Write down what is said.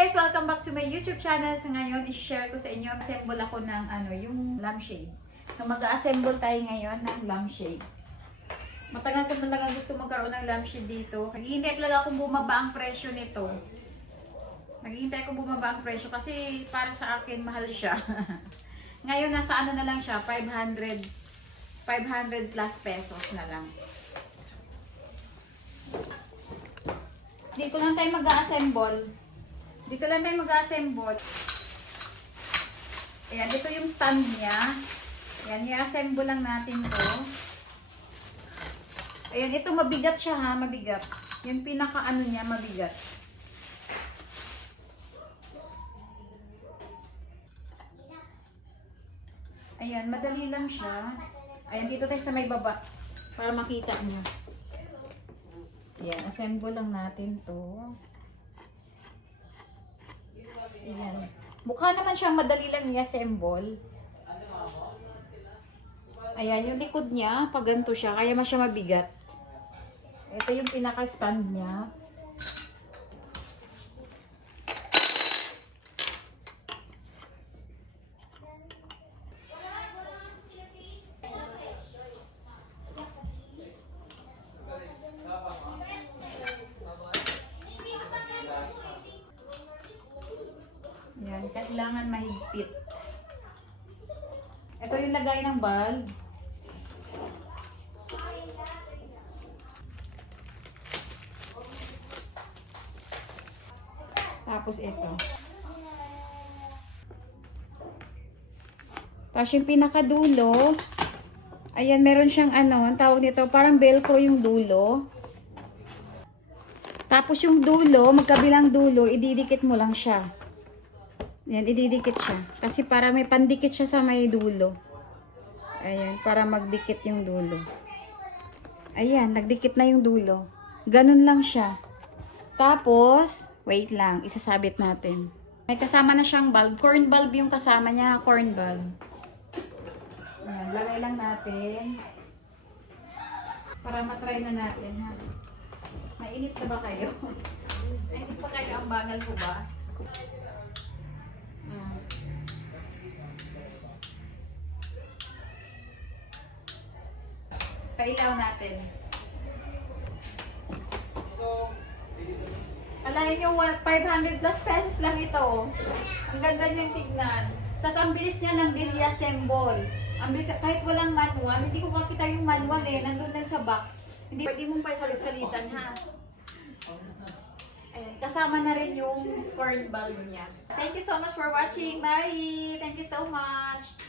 guys! Welcome back to my YouTube channel. So ngayon, i-share ko sa inyo, assemble ako ng yung lampshade. So mag-assemble tayo ngayon ng lampshade. Matagal ko talaga gusto magkaroon ng lampshade dito. Naghihintay talaga akong bumaba ang presyo nito. Naghihintay akong bumaba ang presyo kasi para sa akin mahal siya. Ngayon nasa ano na lang siya, 500 plus pesos na lang. Dito lang tayo mag-assemble. Ayan, dito yung stand niya. Ayan, i-assemble lang natin to. Ayan, ito mabigat siya ha, mabigat. Yung pinaka-ano niya, mabigat. Ayan, madali lang siya. Ayan, dito tayo sa may baba. Para makita niyo. Ayan, assemble lang natin to. Ayan. Mukha naman siyang madali lang i-assemble. Ayan, yung likod niya, pag ganito siya, kaya siya mabigat. Ito yung pinaka-stand niya. Yan, kailangan mahigpit. Ito yung lagay ng bulb. Tapos ito. Tapos yung pinakadulo, ayan, meron siyang ang tawag nito, parang velcro yung dulo. Tapos yung dulo, magkabilang dulo, ididikit mo lang siya. Ayan, ididikit siya. Kasi para may pandikit siya sa may dulo. Ayan, para magdikit yung dulo. Ayan, nagdikit na yung dulo. Ganun lang siya. Tapos, wait lang, isasabit natin. May kasama na siyang bulb. Corn bulb yung kasama niya, corn bulb. Ayan, lagay lang natin. Para matry na natin, ha. Mainit na ba kayo? Mainit pa kayo, ang bangal ko ba? Pailaw natin. Alayin nyo, 500 plus pesos lang ito. Ang ganda niyang tignan. Tapos ang bilis niya lang din i-assemble. Ang bilis, kahit walang manual, hindi ko makita yung manual nandun lang sa box. Hindi pwede mong pa salitan ha. Ayan, kasama na rin yung corn bulb niya. Thank you so much for watching. Bye! Thank you so much!